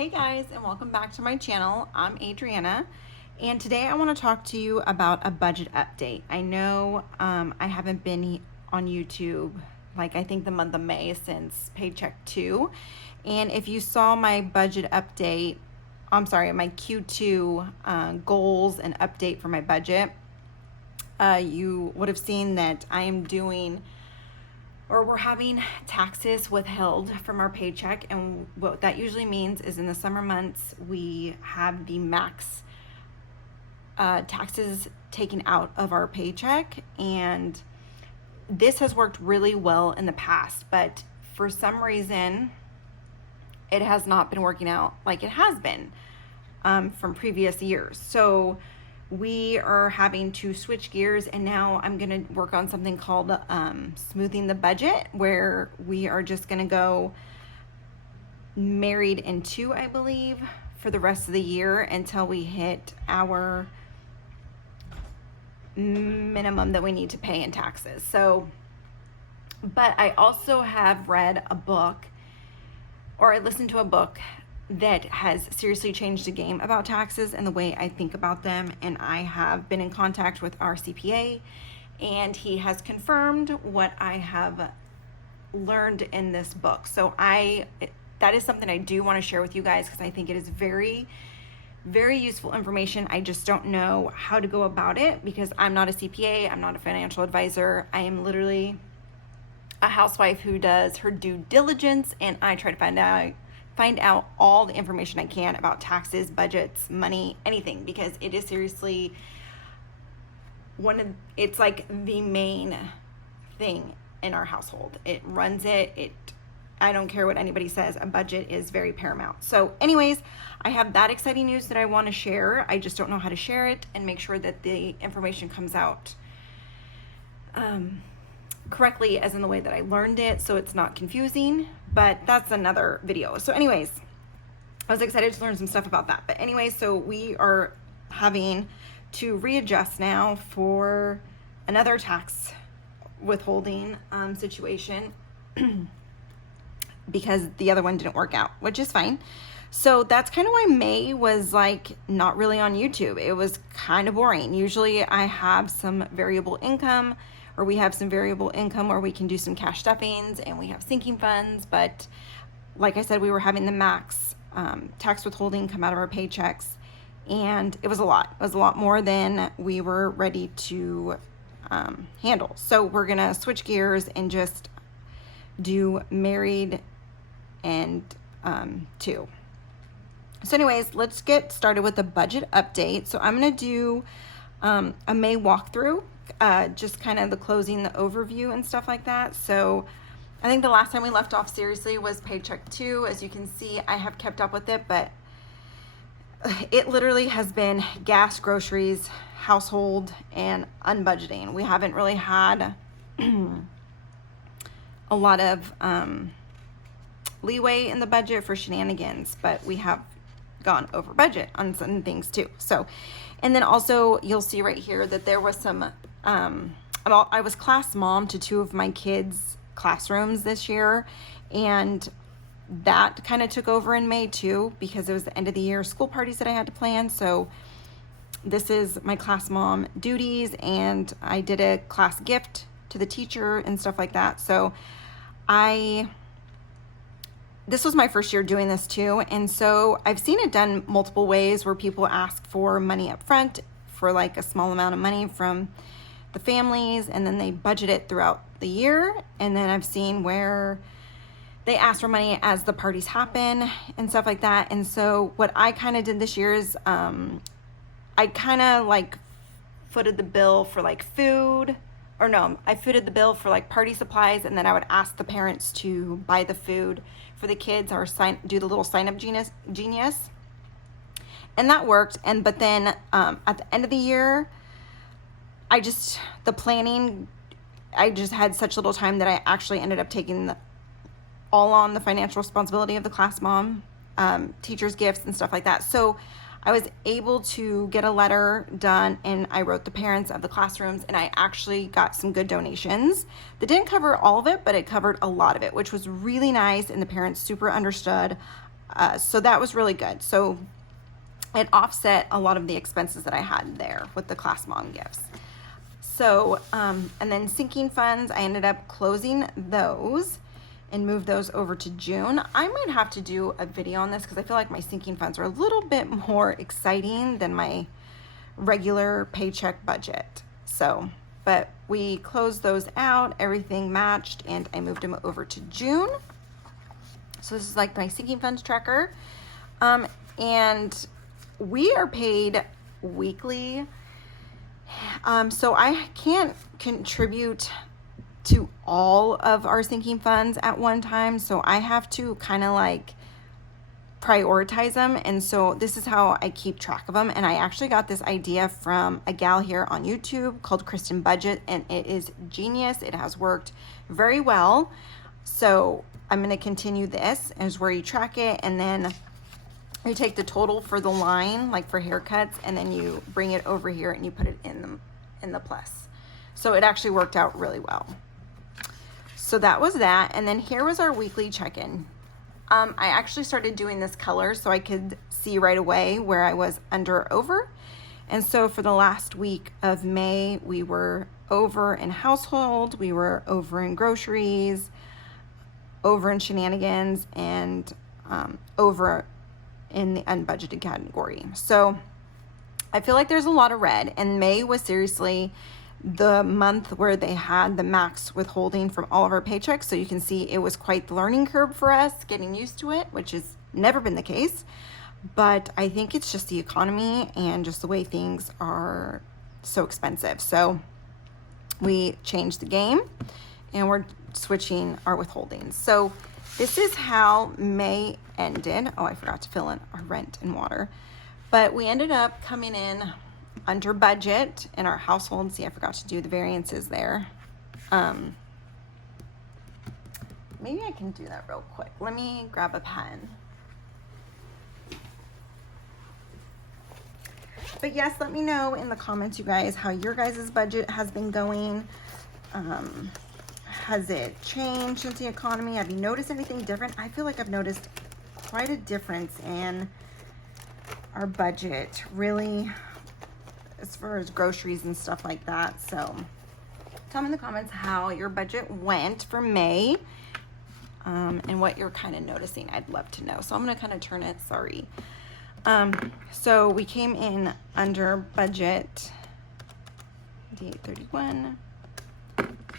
Hey guys, and welcome back to my channel. I'm Adriana, and today I want to talk to you about a budget update. I know I haven't been on YouTube like I think the month of May since Paycheck 2, and if you saw my budget update, my Q2 goals and update for my budget, you would have seen that I am doing we're having taxes withheld from our paycheck. And what that usually means is in the summer months, we have the max taxes taken out of our paycheck. And this has worked really well in the past, but for some reason, it has not been working out like it has been from previous years. So we are having to switch gears, and now I'm going to work on something called smoothing the budget, where we are just going to go married in two, I believe, for the rest of the year until we hit our minimum that we need to pay in taxes. So, but I also have read a book, or I listened to a book that has seriously changed the game about taxes and the way I think about them. And I have been in contact with our CPA, and he has confirmed what I have learned in this book. So that is something I do want to share with you guys, because I think it is very, very useful information. I just don't know how to go about it because I'm not a CPA. I'm not a financial advisor. I am literally a housewife who does her due diligence, and I try to find out all the information I can about taxes, budgets, money, anything, because it is seriously it's like the main thing in our household. It runs it. I don't care what anybody says, a budget is very paramount. So anyways, I have that exciting news that I want to share. I just don't know how to share it and make sure that the information comes out correctly, as in the way that I learned it, so it's not confusing, but that's another video. So anyways, I was excited to learn some stuff about that. But anyways, so we are having to readjust now for another tax withholding situation because the other one didn't work out, which is fine. So that's kind of why May was like not really on YouTube. It was kind of boring. Usually I have some variable income, or we have some variable income where we can do some cash stuffings, and we have sinking funds. But like I said, we were having the max tax withholding come out of our paychecks, and it was a lot. It was a lot more than we were ready to handle. So we're gonna switch gears and just do married and two. So anyways, let's get started with the budget update. So I'm gonna do a May walkthrough, just kind of the closing, the overview and stuff like that. So I think the last time we left off seriously was Paycheck 2. As you can see, I have kept up with it, but it literally has been gas, groceries, household, and unbudgeting. We haven't really had a lot of leeway in the budget for shenanigans, but we have gone over budget on some things too. So, and then also you'll see right here that there was some I was class mom to two of my kids' classrooms this year, and that kind of took over in May too, because it was the end of the year school parties that I had to plan. So this is my class mom duties, and I did a class gift to the teacher and stuff like that. So this was my first year doing this too, and so I've seen it done multiple ways, where people ask for money up front for like a small amount of money from the families, and then they budget it throughout the year. And then I've seen where they ask for money as the parties happen and stuff like that. And so what I kind of did this year is I kind of like footed the bill for like food, or no, I footed the bill for like party supplies, and then I would ask the parents to buy the food for the kids, or do the little sign up genius, and that worked. And but then at the end of the year, I just had such little time that I actually ended up taking all on the financial responsibility of the class mom, teachers' gifts and stuff like that. So I was able to get a letter done, and I wrote the parents of the classrooms, and I actually got some good donations that didn't cover all of it, but it covered a lot of it, which was really nice. And the parents super understood. So that was really good. So it offset a lot of the expenses that I had there with the class mom gifts. So, and then sinking funds, I ended up closing those and moved those over to June. I might have to do a video on this because I feel like my sinking funds are a little bit more exciting than my regular paycheck budget. So, but we closed those out, everything matched, and I moved them over to June. So this is like my sinking funds tracker. And we are paid weekly. So I can't contribute to all of our sinking funds at one time. So I have to kind of like prioritize them. And so this is how I keep track of them. And I actually got this idea from a gal here on YouTube called Kristen Budget, and it is genius. It has worked very well. So I'm going to continue this as where you track it. And then you take the total for the line, like for haircuts, and then you bring it over here and you put it in the plus. So it actually worked out really well. So that was that. And then here was our weekly check-in. I actually started doing this color so I could see right away where I was under or over. And so for the last week of May, we were over in household, we were over in groceries, over in shenanigans, and over in the unbudgeted category. So I feel like there's a lot of red, and May was seriously the month where they had the max withholding from all of our paychecks. So you can see it was quite the learning curve for us getting used to it, which has never been the case. But I think it's just the economy and just the way things are so expensive. So we changed the game and we're switching our withholdings. So this is how May ended. Oh, I forgot to fill in our rent and water. But we ended up coming in under budget in our household. See, I forgot to do the variances there. Maybe I can do that real quick. Let me grab a pen. But yes, let me know in the comments, you guys, how your guys' budget has been going. Has it changed since the economy? Have you noticed anything different? I feel like I've noticed quite a difference in our budget, really, as far as groceries and stuff like that. So tell me in the comments how your budget went for May, and what you're kind of noticing. I'd love to know. So I'm going to kind of turn it, sorry. So we came in under budget, 831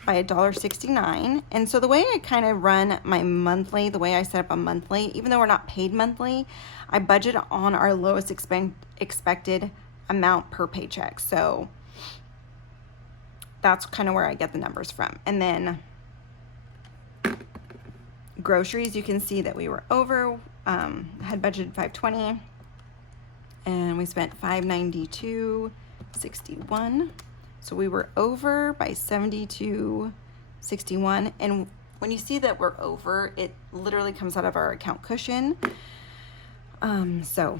by $1.69. And so the way I kind of run my monthly, the way I set up a monthly, even though we're not paid monthly, I budget on our lowest expected amount per paycheck. So that's kind of where I get the numbers from. And then groceries, you can see that we were over, had budgeted $520 and we spent $592.61. So we were over by $72.61. And when you see that we're over, it literally comes out of our account cushion. So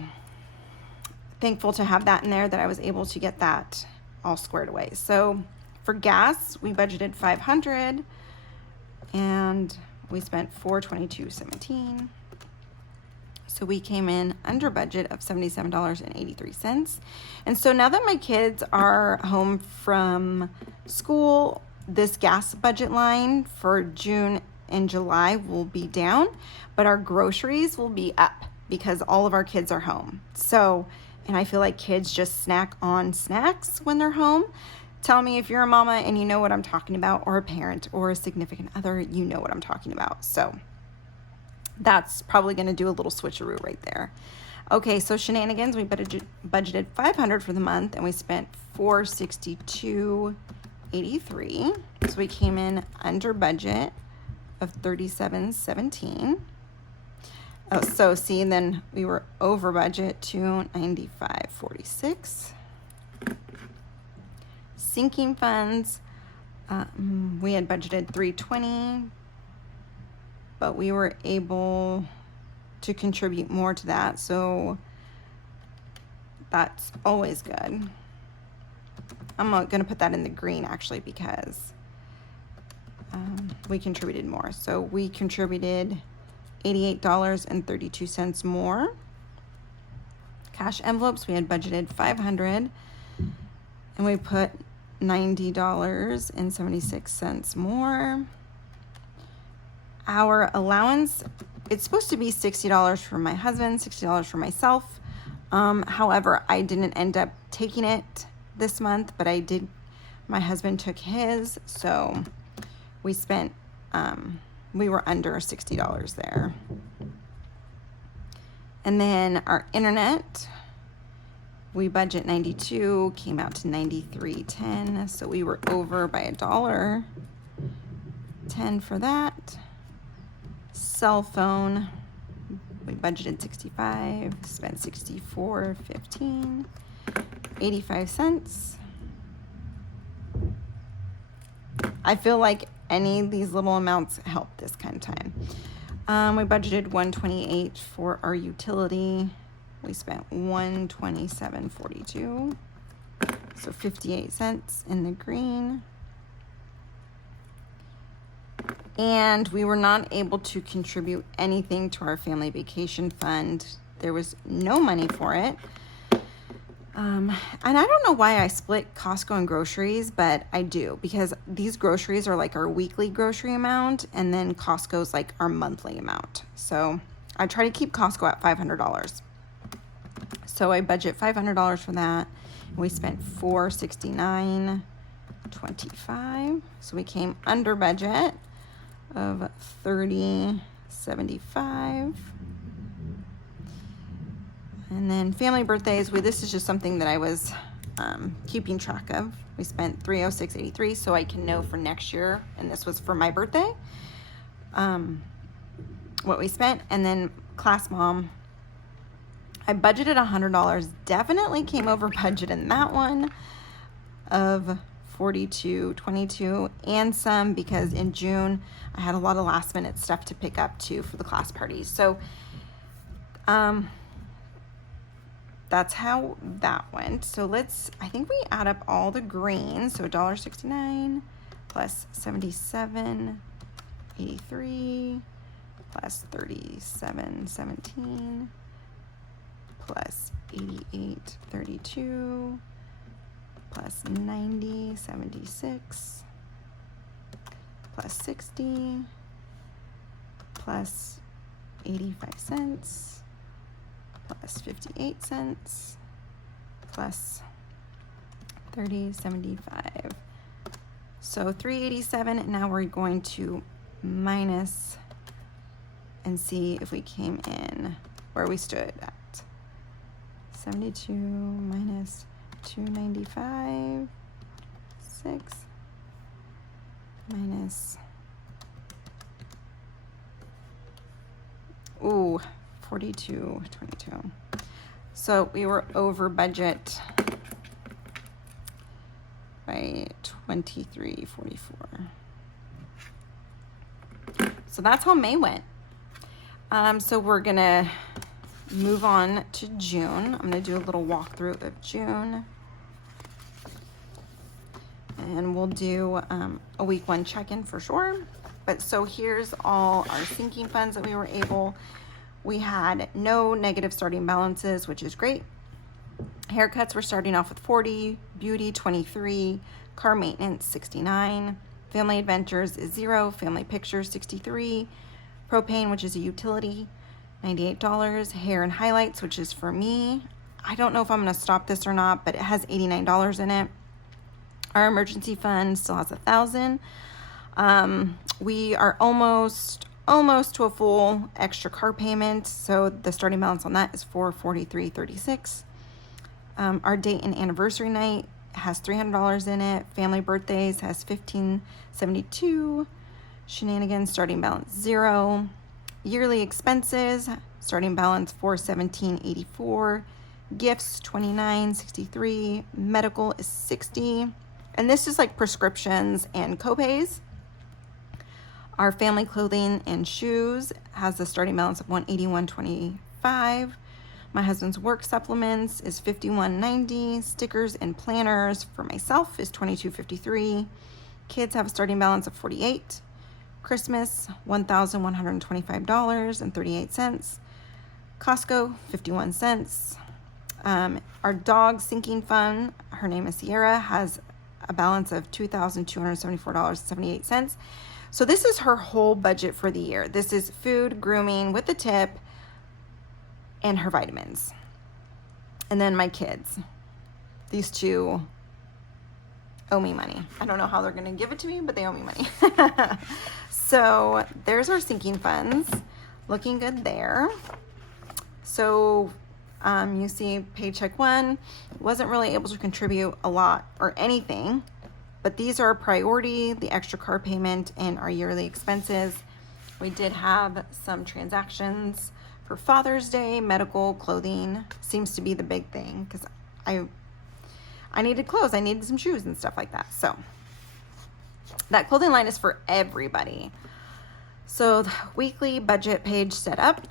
thankful to have that in there, that I was able to get that all squared away. So for gas, we budgeted $500 and we spent $422.17. So we came in under budget of $77.83. And so now that my kids are home from school, this gas budget line for June and July will be down, but our groceries will be up because all of our kids are home. So, and I feel like kids just snack on snacks when they're home. Tell me if you're a mama and you know what I'm talking about, or a parent or a significant other, you know what I'm talking about. So that's probably going to do a little switcheroo right there. Okay, so shenanigans, we budgeted $500 for the month and we spent $462.83. So we came in under budget of $37.17. Oh, so see, then we were over budget to $95.46. Sinking funds, we had budgeted $320, but we were able to contribute more to that, so that's always good. I'm gonna put that in the green actually, because we contributed more. So we contributed $88.32 more. Cash envelopes, we had budgeted $500, and we put $90.76 more. Our allowance, it's supposed to be $60 for my husband, $60 for myself. However, I didn't end up taking it this month, but I did. My husband took his, so we spent, we were under $60 there. And then our internet, we budget 92, came out to 93.10, so we were over by $1.10 for that. Cell phone, we budgeted 65, spent 64.15, 85 cents. I feel like any of these little amounts help this kind of time. We budgeted 128 for our utility. We spent 127.42, so 58 cents in the green. And we were not able to contribute anything to our family vacation fund. There was no money for it. And I don't know why I split Costco and groceries, but I do, because these groceries are like our weekly grocery amount, and then Costco's like our monthly amount. So I try to keep Costco at $500. So I budget $500 for that. We spent $469.25. So we came under budget of $30.75. And then family birthdays, this is just something that I was keeping track of. We spent $306.83, so I can know for next year, and this was for my birthday, what we spent. And then class mom, I budgeted $100, definitely came over budget in that one of $42.22, and some, because in June I had a lot of last minute stuff to pick up too for the class parties. So that's how that went. So I think we add up all the greens. So $1.69 plus $77.83 plus $37.17 plus $88.32 plus $90.76 plus 60 plus 85 cents plus 58 cents plus 30.75. So 387, and now we're going to minus and see if we came in where we stood at. 72 minus 295, 6 minus 42.22. So we were over budget by 23.44. So that's how May went. So we're gonna move on to June. I'm gonna do a little walkthrough of June, and we'll do a week one check-in for sure. But so here's all our sinking funds that we were able. We had no negative starting balances, which is great. Haircuts, we're starting off with 40, beauty 23, car maintenance 69, family adventures is 0, family pictures 63, propane, which is a utility, $98, hair and highlights, which is for me. I don't know if I'm gonna stop this or not, but it has $89 in it. Our emergency fund still has $1,000. We are almost to a full extra car payment, so the starting balance on that is $443.36. Our date and anniversary night has $300 in it. Family birthdays has $15.72. Shenanigans, starting balance 0. Yearly expenses, starting balance $417.84. Gifts $29.63. Medical is $60, and this is like prescriptions and copays. Our family clothing and shoes has a starting balance of $181.25. My husband's work supplements is $51.90. Stickers and planners for myself is $22.53. Kids have a starting balance of $48. Christmas, $1,125.38. Costco, 51 cents. Our dog sinking fund, her name is Sierra, has a balance of $2,274.78. So this is her whole budget for the year. This is food, grooming with the tip, and her vitamins. And then my kids. These two owe me money. I don't know how they're going to give it to me, but they owe me money. So there's our sinking funds. Looking good there. So you see Paycheck 1 wasn't really able to contribute a lot or anything, but these are a priority, the extra car payment and our yearly expenses. We did have some transactions for Father's Day, medical, clothing seems to be the big thing because I needed clothes, I needed some shoes and stuff like that. So that clothing line is for everybody. So the weekly budget page set up.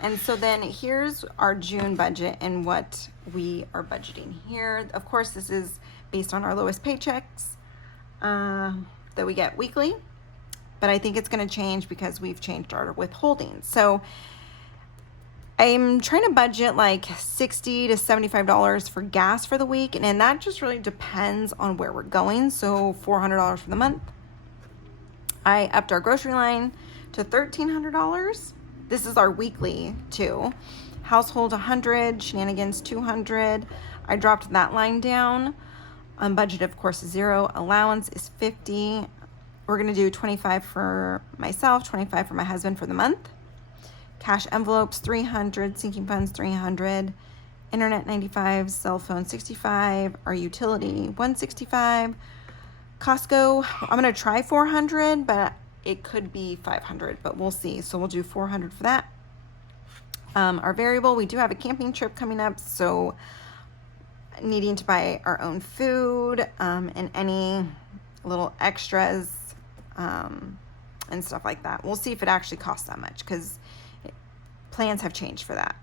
And so then here's our June budget and what we are budgeting here. Of course, this is based on our lowest paychecks that we get weekly, but I think it's going to change because we've changed our withholdings. So I'm trying to budget like $60 to $75 for gas for the week, and that just really depends on where we're going. So $400 for the month. I upped our grocery line to $1,300. This is our weekly too. Household 100, shenanigans 200. I dropped that line down. Budget of course is 0. Allowance is 50. We're gonna do 25 for myself, 25 for my husband for the month. Cash envelopes 300, sinking funds 300, internet 95, cell phone 65, our utility 165. Costco, I'm gonna try 400, but it could be 500, but we'll see. So we'll do 400 for that. Our variable, we do have a camping trip coming up, so needing to buy our own food and any little extras and stuff like that. We'll see if it actually costs that much because plans have changed for that.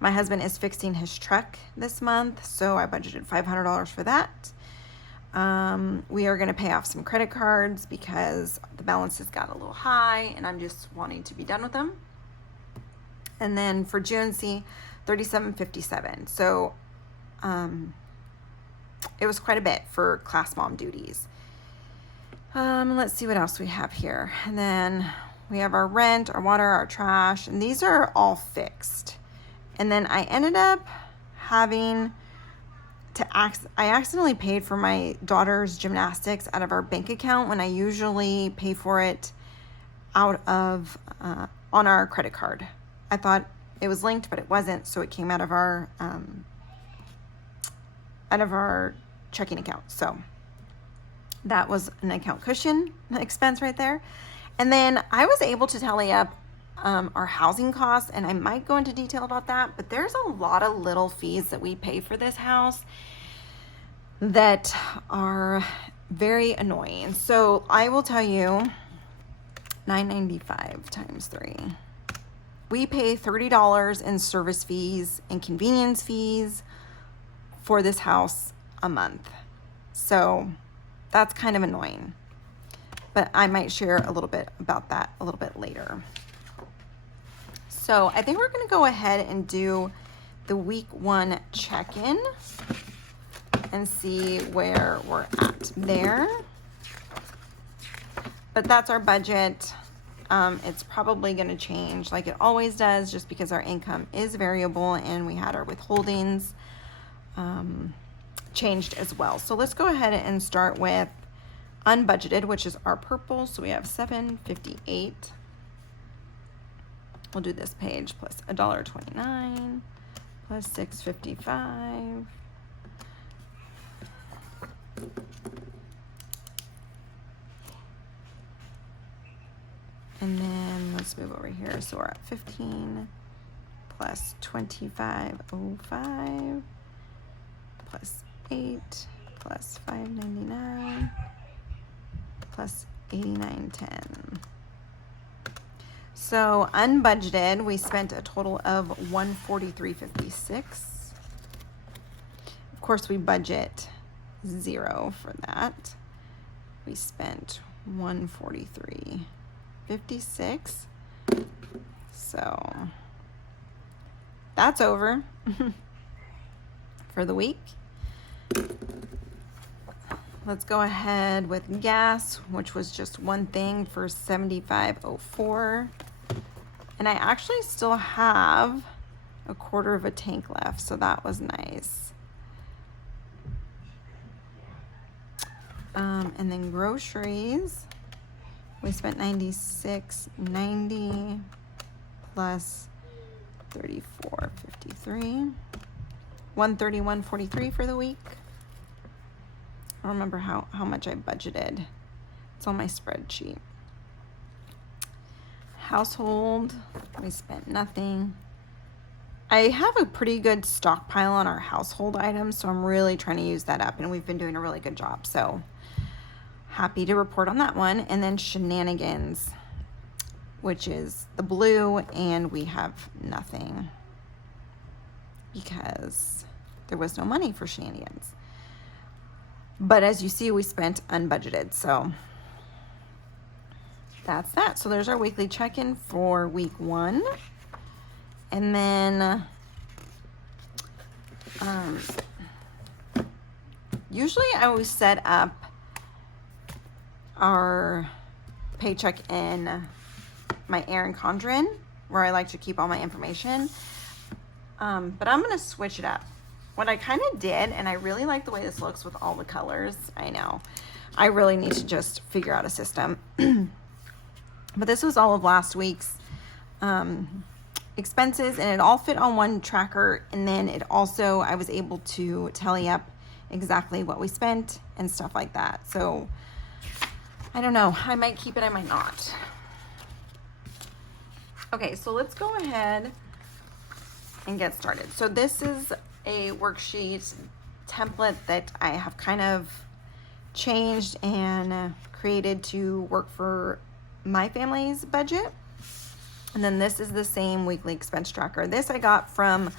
My husband is fixing his truck this month, so I budgeted $500 for that. We are going to pay off some credit cards because the balances got a little high and I'm just wanting to be done with them. And then for June, see, $37.57. So it was quite a bit for class mom duties. Let's see what else we have here. And then we have our rent, our water, our trash, and these are all fixed. And then I ended up having I accidentally paid for my daughter's gymnastics out of our bank account when I usually pay for it out of on our credit card. I thought it was linked, but it wasn't, so it came out of our checking account. So that was an account cushion expense right there. And then I was able to tally up our housing costs, and I might go into detail about that, but there's a lot of little fees that we pay for this house that are very annoying. So I will tell you, $9.95 times 3. We pay $30 in service fees and convenience fees for this house a month. So that's kind of annoying, but I might share a little bit about that a little bit later. So I think we're going to go ahead and do the week 1 check-in and see where we're at there. But that's our budget. It's probably going to change like it always does just because our income is variable and we had our withholdings changed as well. So let's go ahead and start with unbudgeted, which is our purple. So we have $7.58. We'll do this page plus $1.29 plus $6.55. And then let's move over here. So we're at 15 plus 25.05 plus 8 plus 5.99 plus 89.10. So unbudgeted, we spent a total of $143.56. Of course, we budget 0 for that. We spent 143.56. So that's over for the week. Let's go ahead with gas, which was just one thing for $75.04. And I actually still have a quarter of a tank left, so that was nice. And then groceries, we spent $96.90 plus $34.53, $131.43 for the week. I don't remember how much I budgeted. It's on my spreadsheet. Household, we spent nothing. I have a pretty good stockpile on our household items, so I'm really trying to use that up, and we've been doing a really good job. So happy to report on that one. And then shenanigans, which is the blue, and we have nothing because there was no money for shenanigans. But as you see, we spent unbudgeted, so that's that. So there's our weekly check-in for week 1. And then usually I always set up our paycheck in my Erin Condren, where I like to keep all my information. But I'm going to switch it up. What I kind of did, and I really like the way this looks with all the colors. I know. I really need to just figure out a system. But this was all of last week's expenses, and it all fit on one tracker. And then it also, I was able to tally up exactly what we spent and stuff like that. So I don't know. I might keep it. I might not. Okay, so let's go ahead and get started. So this is a worksheet template that I have kind of changed and created to work for my family's budget. And then this is the same weekly expense tracker. This I got from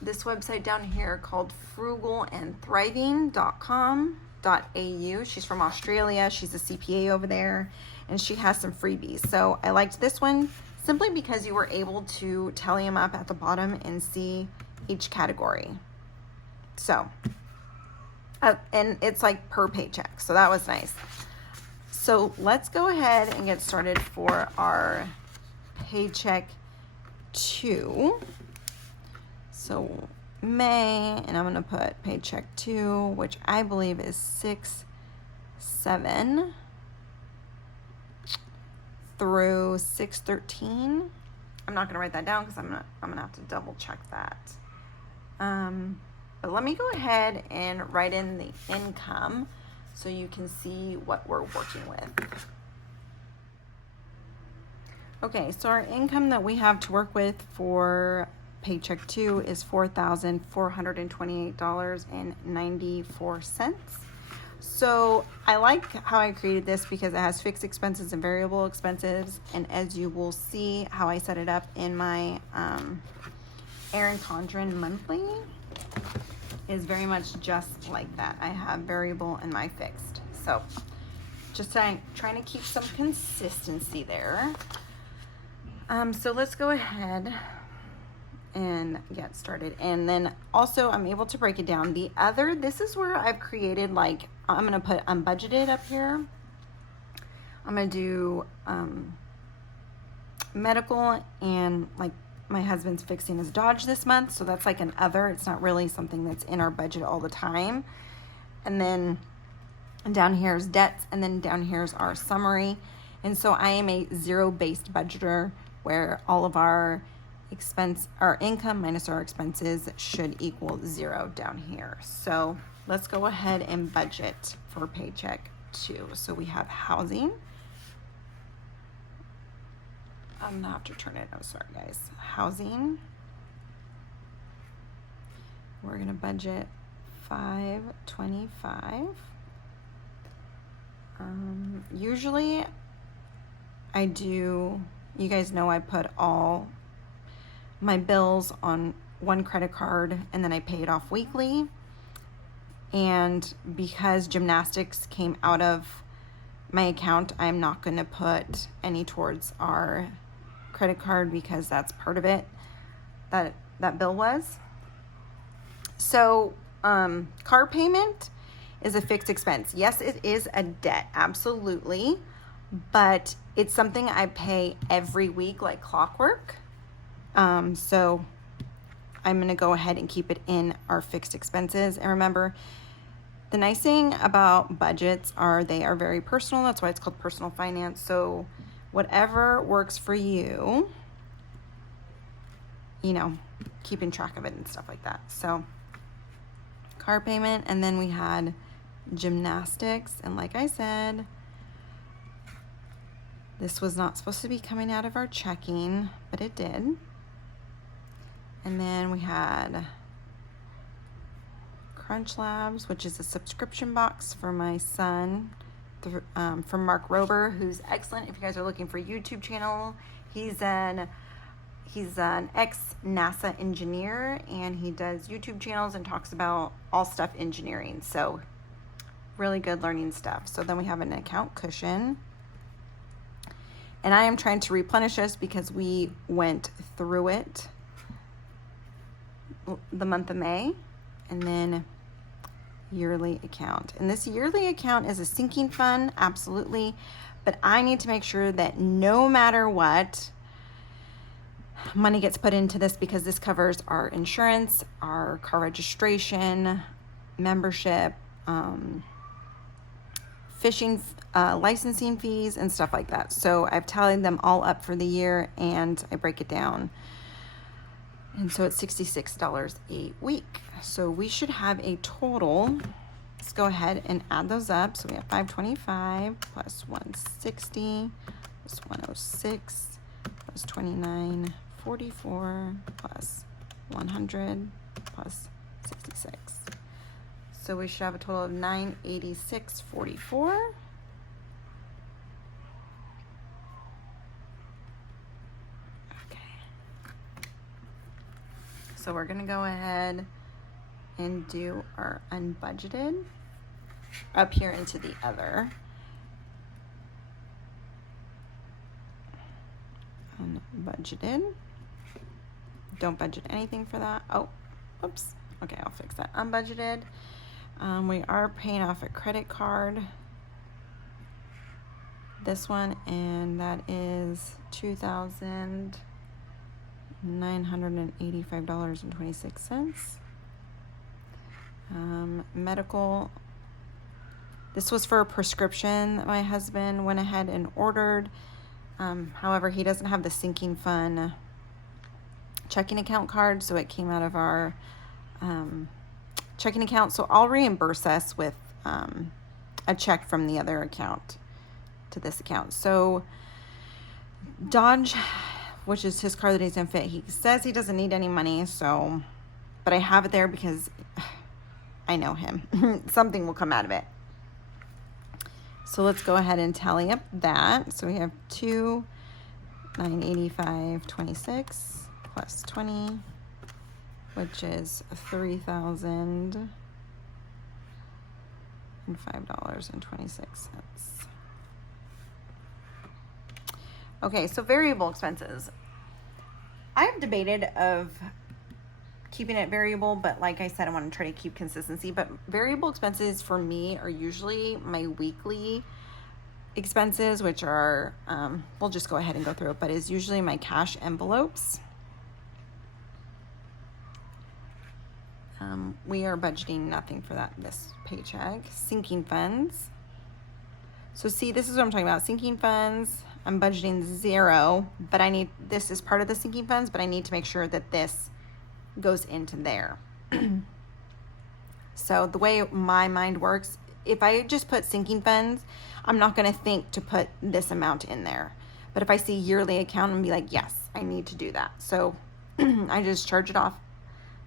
this website down here called frugalandthriving.com.au. She's from Australia. She's a CPA over there, and she has some freebies. So I liked this one simply because you were able to tally them up at the bottom and see each category. So, and it's like per paycheck. So that was nice. So let's go ahead and get started for our paycheck 2. So May, and I'm going to put paycheck 2, which I believe is 6/7 through 6/13. I'm not going to write that down because I'm going to have to double check that. But let me go ahead and write in the income so you can see what we're working with. Okay, so our income that we have to work with for paycheck 2 is $4,428.94. So I like how I created this because it has fixed expenses and variable expenses. And as you will see how I set it up in my Erin Condren monthly is very much just like that. I have variable and my fixed. So just trying to keep some consistency there. So let's go ahead and get started. And then also I'm able to break it down. This is where I've created, like, I'm going to put unbudgeted up here. I'm going to do medical, and like my husband's fixing his Dodge this month. So that's like an other. It's not really something that's in our budget all the time. And then down here is debts, and then down here is our summary. And so I am a zero-based budgeter where all of our income minus our expenses should equal 0 down here. So let's go ahead and budget for paycheck 2. So we have housing. I'm gonna have to turn it. I'm sorry, guys. Housing. We're gonna budget $525. Usually I do, you guys know I put all my bills on one credit card and then I pay it off weekly. And because gymnastics came out of my account, I'm not going to put any towards our credit card because that's part of it, that bill was. So car payment is a fixed expense. Yes, it is a debt, absolutely, but it's something I pay every week like clockwork. So I'm going to go ahead and keep it in our fixed expenses. And remember, the nice thing about budgets are they are very personal. That's why it's called personal finance. So whatever works for you, you know, keeping track of it and stuff like that. So car payment, and then we had gymnastics. And like I said, this was not supposed to be coming out of our checking, but it did. And then we had Crunch Labs, which is a subscription box for my son, from Mark Rober, who's excellent. If you guys are looking for a YouTube channel, he's an ex-NASA engineer, and he does YouTube channels and talks about all stuff engineering. So really good learning stuff. So then we have an account cushion. And I am trying to replenish this because we went through it the month of May. And then yearly account. And this yearly account is a sinking fund, absolutely. But I need to make sure that no matter what, money gets put into this, because this covers our insurance, our car registration, membership, fishing, licensing fees, and stuff like that. So I've tallied them all up for the year and I break it down. And so it's $66 a week. So we should have a total. Let's go ahead and add those up. So we have 525 plus 160 plus 106 plus 2944 plus 100 plus 66. So we should have a total of 986.44. So we're going to go ahead and do our unbudgeted up here into the other. Unbudgeted. Don't budget anything for that. Oh, whoops. Okay, I'll fix that. Unbudgeted. We are paying off a credit card. This one, and that is $2,985.26. Medical. This was for a prescription that my husband went ahead and ordered. However, he doesn't have the sinking fund checking account card, so it came out of our checking account. So I'll reimburse us with a check from the other account to this account. So Dodge, which is his car that he's in fit, he says he doesn't need any money, so, but I have it there because I know him. Something will come out of it. So let's go ahead and tally up that. So we have 2,985.26 plus 20, which is $3,005.26. Okay, so variable expenses. I've debated of keeping it variable, but like I said, I want to try to keep consistency. But variable expenses for me are usually my weekly expenses, which are, we'll just go ahead and go through it, but is usually my cash envelopes. We are budgeting nothing for that this paycheck. Sinking funds. So see, this is what I'm talking about. Sinking funds, I'm budgeting 0, but I need, this is part of the sinking funds, but I need to make sure that this goes into there. So the way my mind works, if I just put sinking funds, I'm not going to think to put this amount in there. But if I see yearly account and be like, yes, I need to do that. So I just charge it off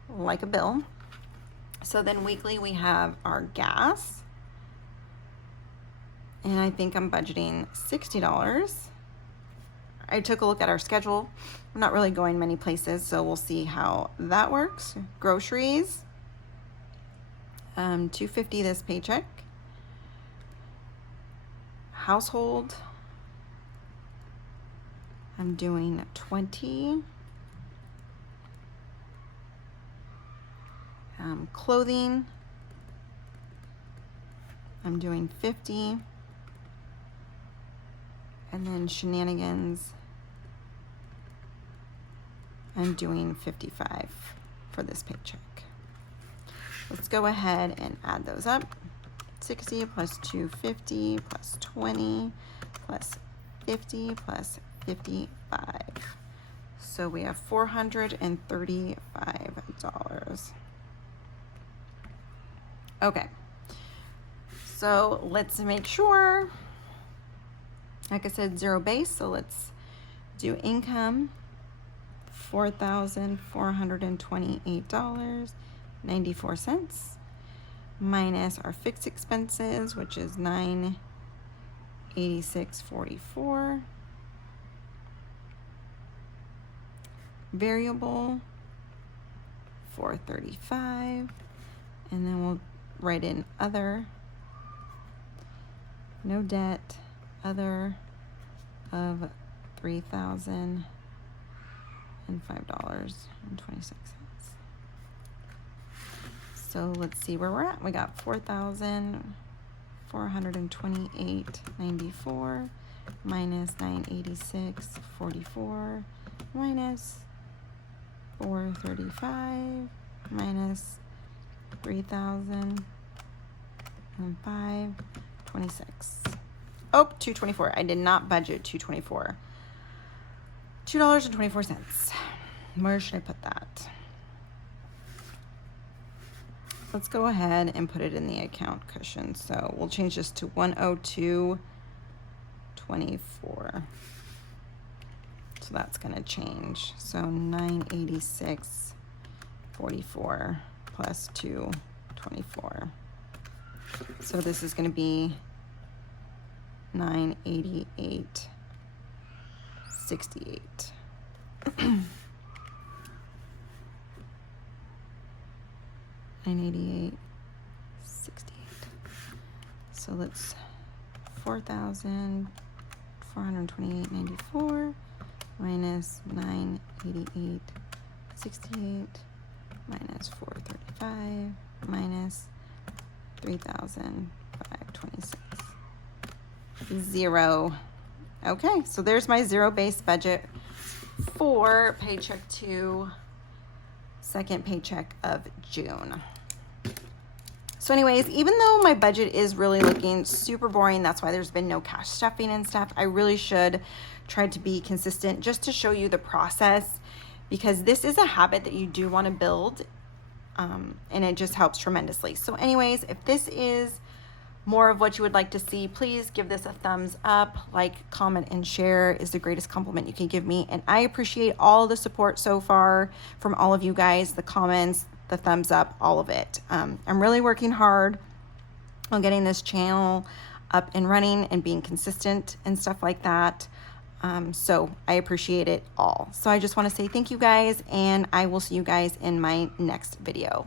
like a bill. So then weekly we have our gas. And I think I'm budgeting $60. I took a look at our schedule. We're not really going many places, so we'll see how that works. Groceries, $250 this paycheck. household, I'm doing 20. Clothing, I'm doing 50. And then shenanigans, I'm doing 55 for this paycheck. Let's go ahead and add those up. 60 plus 250 plus 20 plus 50 plus 55. So we have $435. Okay, so let's make sure, like I said, zero base, so let's do income, $4,428.94 minus our fixed expenses, which is $986.44. Variable, $435, and then we'll write in other, no debt, other of $3,005.26. So let's see where we're at. We got 4,428.94 minus 986.44 minus 435 minus 3,005.26. Oh, 224. I did not budget 224. $2.24. Where should I put that? Let's go ahead and put it in the account cushion. So we'll change this to 102.24. So that's going to change. So 986.44 plus 224. So this is going to be 988.68. $988.68. So let's 4,428.94 minus 988.68 minus 435 minus 3,526. Zero. Okay, so there's my zero base budget for paycheck 2, second paycheck of June. So anyways, even though my budget is really looking super boring, that's why there's been no cash stuffing and stuff, I really should try to be consistent just to show you the process, because this is a habit that you do want to build, and it just helps tremendously. So anyways, if this is more of what you would like to see, please give this a thumbs up. Like, comment, and share is the greatest compliment you can give me, and I appreciate all the support so far from all of you guys, the comments, the thumbs up, all of it. I'm really working hard on getting this channel up and running and being consistent and stuff like that. So I appreciate it all. So I just want to say thank you guys, and I will see you guys in my next video.